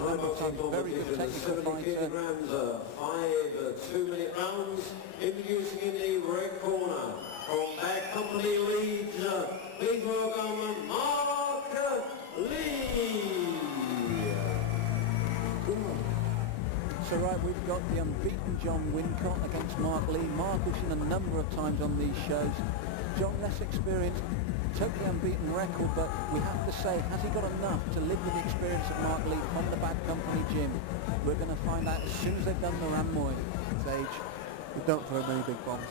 a number of times. Very good technical fighter. 5 2-minute rounds. Introducing in the red corner from Bad Company Leeds. Please welcome Mark Lee. So right, we've got the unbeaten John Wincork against Mark Lee. Mark, we've seen a number of times on these shows. John, less experienced, totally unbeaten record, but we have to say, has he got enough to live with the experience of Mark Lee from the Bad Company gym? We're going to find out as soon as they've done the Rammoy. Age, we don't throw many big bombs.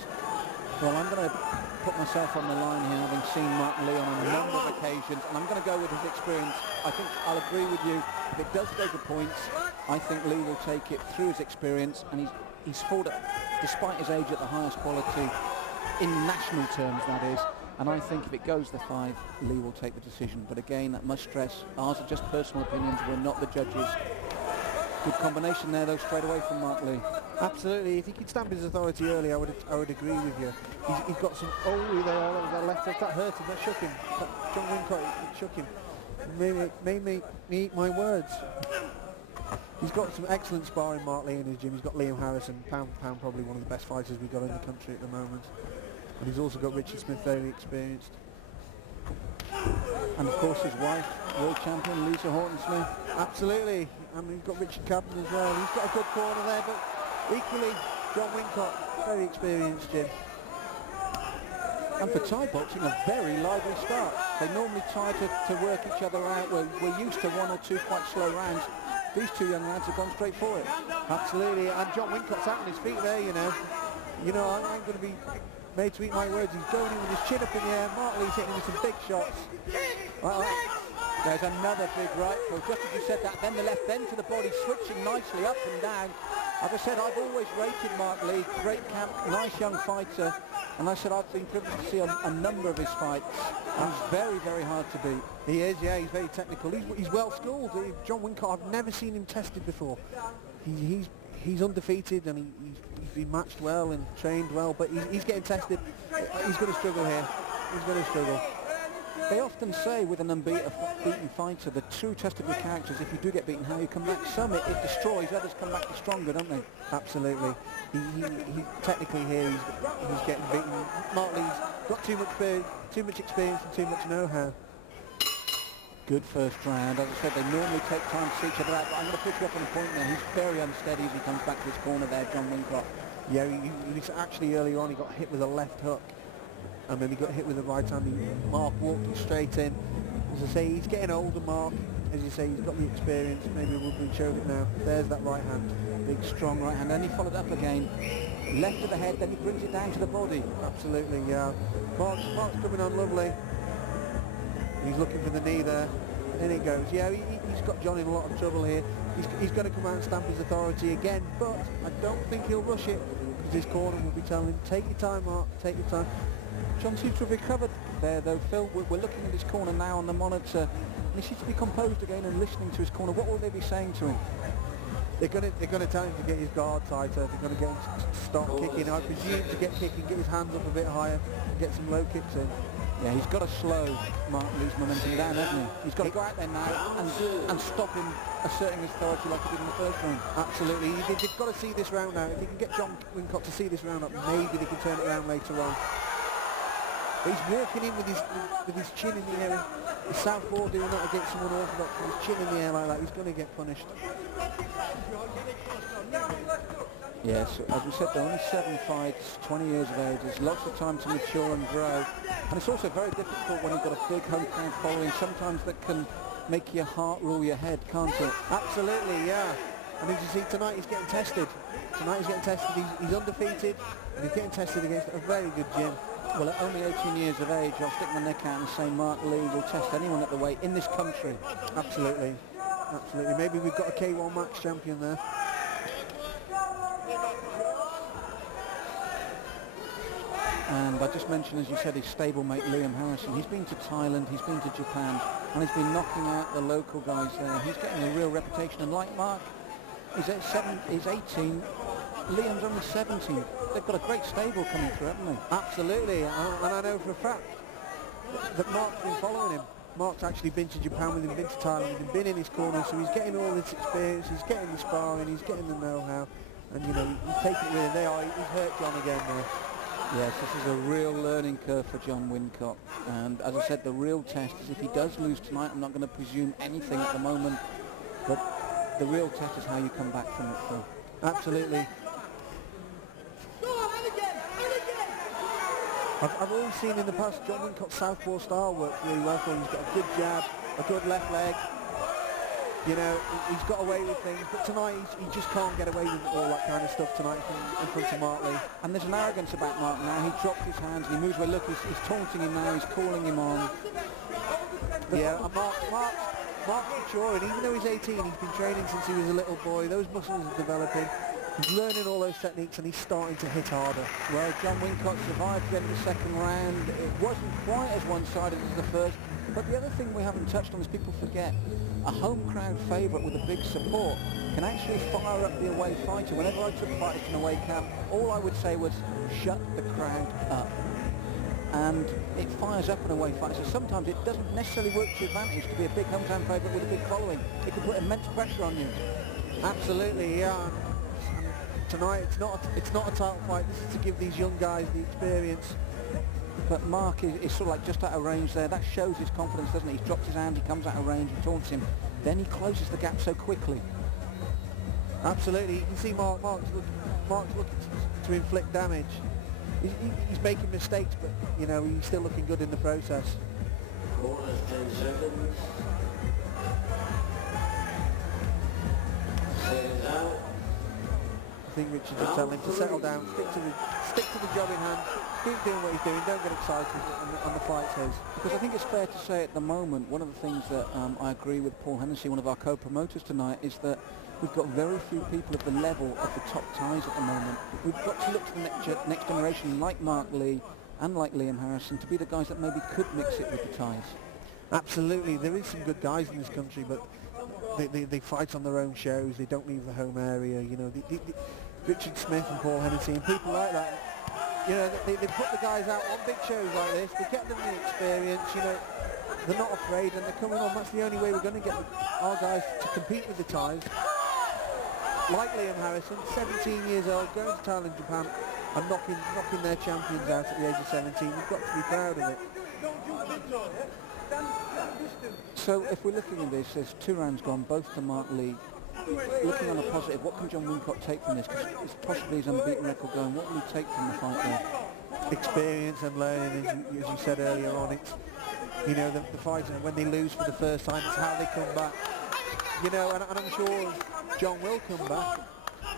Well, I'm going to put myself on the line here, having seen Mark Lee on a number of occasions, and I'm going to go with his experience. I think I'll agree with you. If it does go to points, I think Lee will take it through his experience, and he's fought, despite his age, at the highest quality, in national terms, that is. And I think if it goes to 5, Lee will take the decision. But again, I must stress, ours are just personal opinions. We're not the judges. Good combination there, though, straight away from Mark Lee. Absolutely. If he could stamp his authority early, I would agree with you. He's got some. Oh, there, that left hook, that hurt him, that shook him. John Wincork, it shook him. Made me eat my words. He's got some excellent sparring, Mark Lee, in his gym. He's got Liam Harrison, pound for pound, probably one of the best fighters we've got in the country at the moment. And he's also got Richard Smith, very experienced. And of course his wife, world champion Lisa Horton-Smith. Absolutely. And we've got Richard Cabin as well. He's got a good corner there, but equally John Wincork, very experienced, Jim. And for Thai boxing, a very lively start. They normally try to work each other out. We're used to 1 or 2 quite slow rounds. These two young lads have gone straight for it. Absolutely. And John Wincork's out on his feet there, you know. I'm going to be made to eat my words. He's going in with his chin up in the air. Mark Lee's hitting with some big shots. There's another big right foot. Just as you said that, then the left bend to the body, switching nicely up and down. As I said, I've always rated Mark Lee. Great camp, nice young fighter. And I said I've been privileged to see a number of his fights. And he's very, very hard to beat. He is, yeah, he's very technical. He's well schooled. John Wincork, I've never seen him tested before. He's undefeated, and he's been matched well and trained well, but he's getting tested. He's going to struggle here. He's going to struggle. They often say with an unbeaten fighter, the true test of your character is if you do get beaten, how you come back. Some it destroys, others come back stronger, don't they? Absolutely. He technically here he's getting beaten. Mark Lee's got too much experience and too much know-how. Good first round. As I said, they normally take time to see each other out, but I'm going to pick you up on a point there. He's very unsteady as he comes back to his corner there, John Wincork. Yeah, he's actually earlier on he got hit with a left hook, and then he got hit with the right hand. Mark walked him straight in. As I say, he's getting older, Mark. As you say, he's got the experience. Maybe we'll be showing it now. There's that right hand. Big, strong right hand. Then he followed up again. Left to the head, then he brings it down to the body. Absolutely, yeah. Mark's coming on lovely. He's looking for the knee there. In it goes. Yeah, he's got John in a lot of trouble here. He's going to come out and stamp his authority again, but I don't think he'll rush it, because his corner will be telling him, take your time, Mark, take your time. John seems to have recovered there, though, Phil. We're looking at his corner now on the monitor, and he seems to be composed again and listening to his corner. What will they be saying to him? They're going to tell him to get his guard tighter. They're going to get him to start kicking. I presume to get kicking, get his hands up a bit higher, get some low kicks in. Yeah, he's got to slow Mark Lee's momentum down, hasn't he? He's got to go out there now and stop him asserting his authority like he did in the first round. Absolutely. They've got to see this round now. If he can get John Wincork to see this round up, maybe they can turn it around later on. But he's walking in with his chin in the air. The southpaw doing that against someone orthodox with his chin in the air like that. He's going to get punished. Yes, as we said, there are only 7 fights, 20 years of age. There's lots of time to mature and grow. And it's also very difficult when you've got a big home crowd following. Sometimes that can make your heart rule your head, can't it? Absolutely, yeah. And as you see, tonight he's getting tested. He's undefeated, and he's getting tested against a very good gym. Well, at only 18 years of age, I'll stick my neck out and say Mark Lee will test anyone at the weight in this country. Absolutely. Absolutely. Maybe we've got a K1 Max champion there. And I just mentioned, as you said, his stablemate Liam Harrison. He's been to Thailand, he's been to Japan, and he's been knocking out the local guys there. He's getting a real reputation. And like Mark, he's 18, Liam's only 17. They've got a great stable coming through, haven't they? Absolutely. And I know for a fact that Mark's been following him. Mark's actually been to Japan with him, been to Thailand with him, been in his corner, so he's getting all this experience, he's getting the sparring, he's getting the know-how, and you know, he's taking it with him. He's hurt John again now. Yes, this is a real learning curve for John Wincork, and as I said, the real test is if he does lose tonight. I'm not going to presume anything at the moment, but the real test is how you come back from it, Phil. Absolutely. I've always seen in the past John Wincork's southpaw style work really well for him. He's got a good jab, a good left leg. You know, he's got away with things, but tonight he just can't get away with all that kind of stuff tonight in front of Mark Lee. And there's an arrogance about Mark now. He dropped his hands and he moves away. Look, he's taunting him now. He's calling him on. Yeah, and Mark's mature, and even though he's 18, he's been training since he was a little boy. Those muscles are developing. He's learning all those techniques, and he's starting to hit harder. Well, John Wincork survived the end of the second round. It wasn't quite as one-sided as the first. But the other thing we haven't touched on is people forget a home crowd favourite with a big support can actually fire up the away fighter. Whenever I took fighters to an away camp, all I would say was shut the crowd up. And it fires up an away fighter. So sometimes it doesn't necessarily work to your advantage to be a big hometown favourite with a big following. It can put immense pressure on you. Absolutely, yeah. And tonight it's not a title fight. This is to give these young guys the experience. But Mark is sort of like just out of range there. That shows his confidence, doesn't it? He drops his hand, he comes out of range, he taunts him. Then he closes the gap so quickly. Absolutely. You can see Mark's looking to inflict damage. He's making mistakes, but, you know, he's still looking good in the process. Corners 10 seconds. Seconds out. I think Richard just telling him to settle down, stick to the job in hand, keep doing what he's doing, don't get excited on the fight's his. Because I think it's fair to say at the moment, one of the things that I agree with Paul Hennessy, one of our co-promoters tonight, is that we've got very few people at the level of the top ties at the moment. We've got to look to the next generation like Mark Lee and like Liam Harrison to be the guys that maybe could mix it with the ties. Absolutely, there is some good guys in this country, but they fight on their own shows, they don't leave the home area, you know. Richard Smith and Paul Hennessy and people like that, you know, they put the guys out on big shows like this, they get them the experience, you know, they're not afraid and they're coming on. That's the only way we're going to get our guys to compete with the ties. Like Liam Harrison, 17 years old, going to Thailand, Japan, and knocking their champions out at the age of 17. We've got to be proud of it. So if we're looking at this, there's 2 rounds gone, both to Mark Lee. Looking on a positive, what can John Wincork take from this? Because it's possibly his unbeaten record going. What will he take from the fight there? Experience and learning, as you said earlier on. It's, you know, the fighters, when they lose for the first time, it's how they come back. You know, and I'm sure John will come back.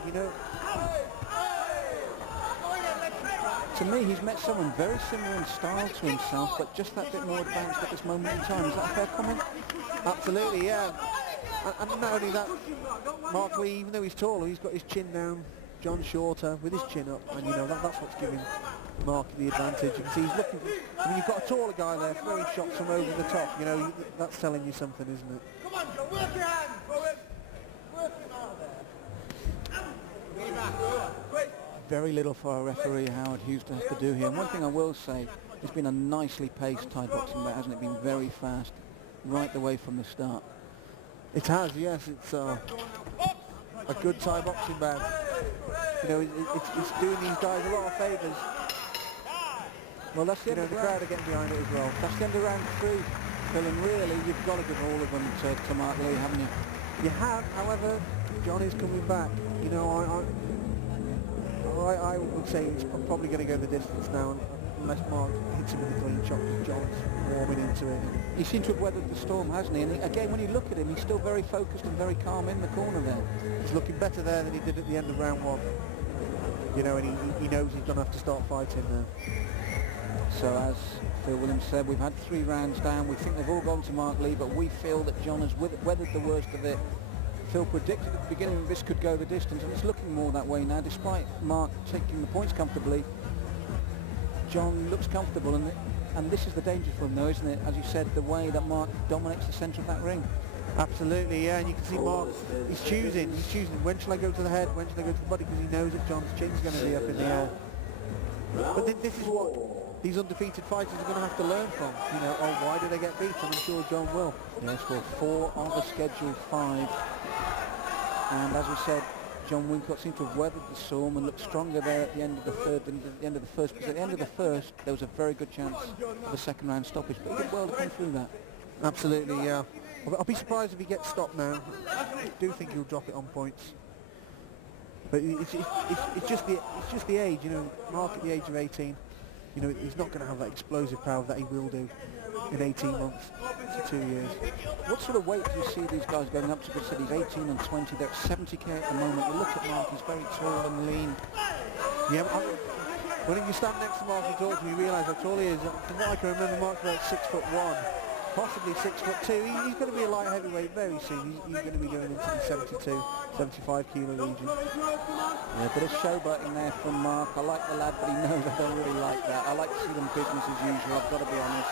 You know. To me, he's met someone very similar in style to himself, but just that bit more advanced at this moment in time. Is that a fair comment? Absolutely, yeah. And not only that, Mark Lee, even though he's taller, he's got his chin down. John's shorter with his chin up, and you know that's what's giving Mark the advantage. You can see he's looking. I mean, you've got a taller guy there throwing shots from over the top. You know, that's telling you something, isn't it? Come on, John, work your hands, forward. Work it out there. Very little for our referee Howard Hughes to have to do here. And one thing I will say, it's been a nicely paced Thai boxing bout, hasn't it? Been very fast, right the way from the start. It has, yes. It's a good Thai boxing bout. You know, it's doing these guys a lot of favours. Well, that's the end of the the crowd are getting behind it as well. That's the end of round 3. Phil, and really, you've got to give all of them to Mark Lee, haven't you? You have, however, John is coming back. You know, I would say he's probably going to go the distance now, unless Mark hits him with a clean shot, because John's warming into it. He seems to have weathered the storm, hasn't he? And again, when you look at him, he's still very focused and very calm in the corner there. He's looking better there than he did at the end of round 1. You know, and he knows he's going to have to start fighting now. So as Phil Williams said, we've had 3 rounds down. We think they've all gone to Mark Lee, but we feel that John has weathered the worst of it. Phil predicted at the beginning this could go the distance, and it's looking more that way now. Despite Mark taking the points comfortably, John looks comfortable, and this is the danger for him though, isn't it? As you said, the way that Mark dominates the centre of that ring. Absolutely, yeah, and you can see Mark, he's choosing when shall I go to the head, when shall I go to the body, because he knows that John's chin's going to be up in the air. But this is what these undefeated fighters are going to have to learn from. You know, oh, why did I get beat? And I'm sure John will. Yes, well, 4 of the scheduled 5. And as we said, John Wincork seemed to have weathered the storm and looked stronger there at the end of the third than at the end of the first. Because at the end of the first, there was a very good chance of a second round stoppage. But he did well to come through that. Absolutely, yeah. I'll be surprised if he gets stopped now. I do think he'll drop it on points. But it's just the age, you know. Mark at the age of 18, you know, he's not going to have that explosive power that he will do in 18 months to 2 years. What sort of weight do you see these guys going up to? Because he's 18 and 20. They're at 70k at the moment. You look at Mark; he's very tall and lean. Yeah, when you stand next to Mark and talk to him, you realise how tall he is. From what I can remember, Mark's about 6'1", possibly 6'2". He's going to be a light heavyweight very soon. He's going to be going into the 72, 75 kilo region. Yeah, a bit of showboating there from Mark. I like the lad, but he knows I don't really like that. I like to see them business as usual. I've got to be honest.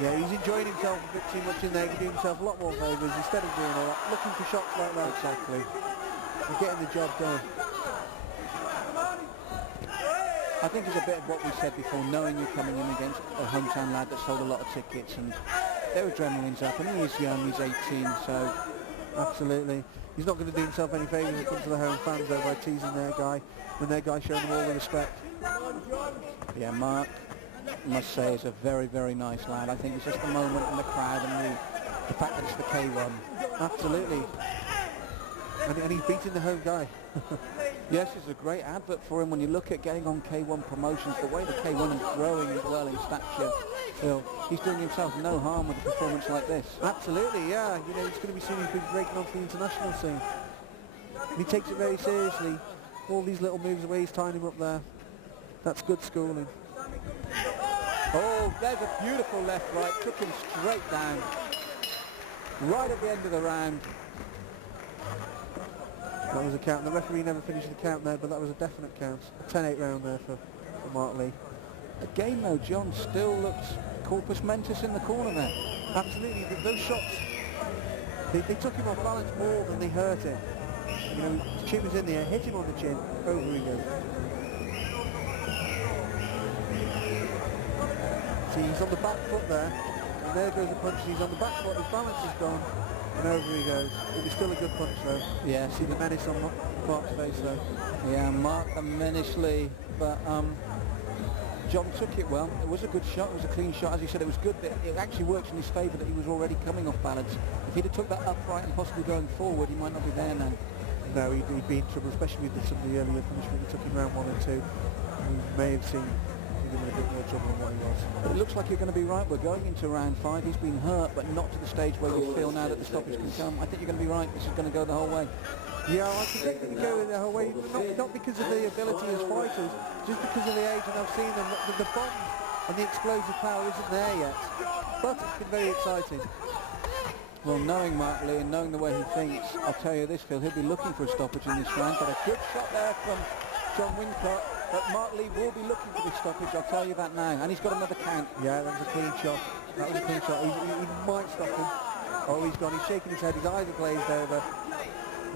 Yeah, he's enjoying himself a bit too much in there. He's doing himself a lot more favours instead of doing all that, looking for shots like that. Exactly. And getting the job done. I think it's a bit of what we said before, knowing you're coming in against a hometown lad that sold a lot of tickets and their adrenaline's up, and he is young, he's 18, so... Absolutely. He's not going to do himself any favours when it comes to the home fans though by teasing their guy, when their guy's showing them all the respect. Yeah, Mark, I must say, is a very, very nice lad. I think it's just the moment in the crowd and the fact that it's the K1. Absolutely. And he's beating the home guy. Yes, it's a great advert for him when you look at getting on K1 promotions, the way the K1 is growing as well in stature. Phil, he's doing himself no harm with a performance like this. Absolutely, yeah. You know, it's going to be soon he's been breaking onto the international scene. And he takes it very seriously. All these little moves away, he's tying him up there. That's good schooling. Oh, there's a beautiful left right, took him straight down. Right at the end of the round. That was a count. The referee never finished the count there, but that was a definite count. A 10-8 round there for Mark Lee. Again though, John still looks corpus mentis in the corner there. Absolutely, those shots, they took him off balance more than they hurt him. You know, his chin was in the air, hit him on the chin, over he goes. See, he's on the back foot there, and there goes the punch. He's on the back foot, his balance is gone, and over he goes. It was still a good punch though. Yeah, See the menace on Mark's face though. Yeah, Mark the menacely, but John took it well. It was a good shot, it was a clean shot. As you said, it was good that it actually worked in his favour that he was already coming off balance. If he'd have took that upright and possibly going forward, he might not be there now. No, he'd be in trouble, especially with some of the earlier punishment he took in round 1 and 2. We may have seen him in a bit more trouble than what he was. But it looks like you're going to be right. We're going into round 5. He's been hurt, but not to the stage where you feel now that the stoppage can come. I think you're going to be right. This is going to go the whole way. Yeah, I think they're going to go the whole way, not because of the ability as fighters, just because of the age, and I've seen them, the bomb and the explosive power isn't there yet. But it's been very exciting. Well, knowing Mark Lee and knowing the way he thinks, I'll tell you this, Phil, he'll be looking for a stoppage in this round, but a good shot there from John Wincork, but Mark Lee will be looking for this stoppage, I'll tell you that now, and he's got another count. Yeah, that was a clean shot. That was a clean shot. He might stop him. Oh, he's gone. He's shaking his head. His eyes are glazed over.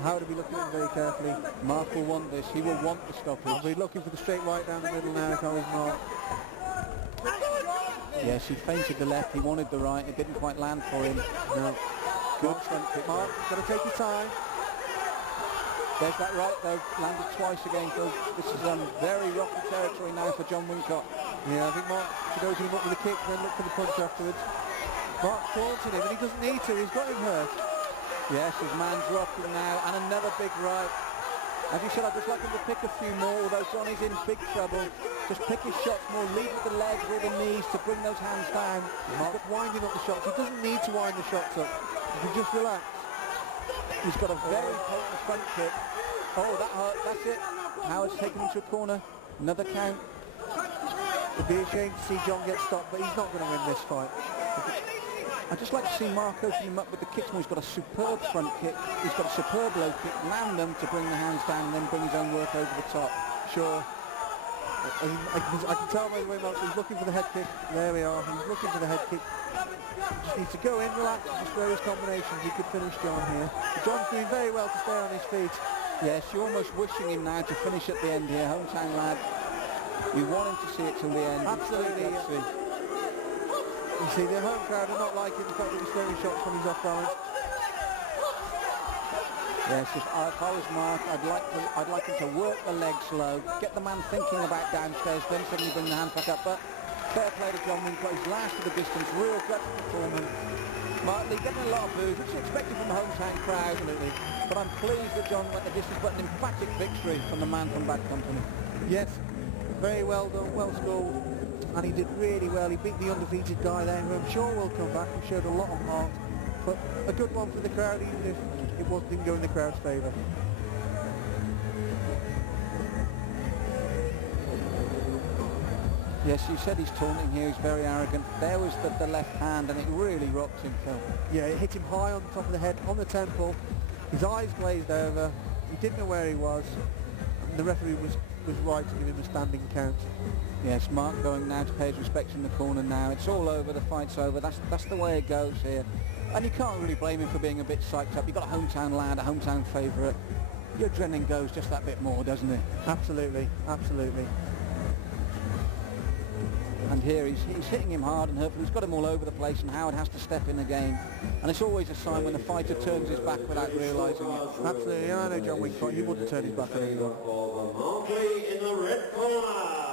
Howard will be looking at him very carefully. Mark will want this. He will want the stoppage. He'll be looking for the straight right down the middle now if I was Mark. Yes, he feinted the left. He wanted the right. It didn't quite land for him. No. Good front kick. Mark, got to take your time. There's that right though. Landed twice again, Phil. This is very rocky territory now for John Wincork. Yeah, I think Mark should open him up with a kick, then look for the punch afterwards. Mark's taunting him, and he doesn't need to. He's got him hurt. Yes, his man's rocking now, and another big right. As you said, I'd just like him to pick a few more, although Johnny's in big trouble. Just pick his shots more, lead with the legs or the knees to bring those hands down. Mark's winding up the shots. He doesn't need to wind the shots up. He can just relax. He's got a very potent front kick. Oh, that hurt, that's it. Howard's taken him to a corner. Another count. It'd be a shame to see John get stopped, but he's not going to win this fight. I'd just like to see Mark open him up with the kicks more. He's got a superb front kick. He's got a superb low kick. Land them to bring the hands down and then bring his own work over the top. Sure. I can tell by the way Mark's he's looking for the head kick. There we are. He's looking for the head kick. Just needs to go in, relax, just throw his combinations. He could finish John here. But John's doing very well to stay on his feet. Yes, you're almost wishing him now to finish at the end here. Hometown lad. We want him to see it till the end. Absolutely. You see, the home crowd are not liking the fact that he's throwing shots from his off balance. Yes, if I was Mark, I'd like him to work the legs low, get the man thinking about downstairs, then suddenly bring the hands back up. But fair play to John Wincork. He's lasted the distance, real gut performance. Mark Lee getting a lot of boos, which is expected from the hometown crowd, absolutely. But I'm pleased that John went the distance, but an emphatic victory from the man from Bad Company. Yes, very well done, well scored, and he did really well. He beat the undefeated guy there, who I'm sure will come back. He showed a lot of heart, but a good one for the crowd, even if didn't go in the crowd's favour. Yes, you said he's taunting here, he's very arrogant. There was the left hand, and it really rocked him, Phil. Yeah, it hit him high on top of the head, on the temple. His eyes glazed over. He didn't know where he was. And the referee was right to give him a standing count. Yes, Mark going now to pay his respects in the corner now. It's all over, the fight's over. That's the way it goes here. And you can't really blame him for being a bit psyched up. You've got a hometown lad, a hometown favourite. Your adrenaline goes just that bit more, doesn't it? Absolutely, absolutely. And here he's hitting him hard and hurtful. He's got him all over the place, and Howard has to step in again. And it's always a sign when the fighter turns his back without realising it. Absolutely, and I know John Wincork, he wouldn't turn his back on anyone. in the red corner.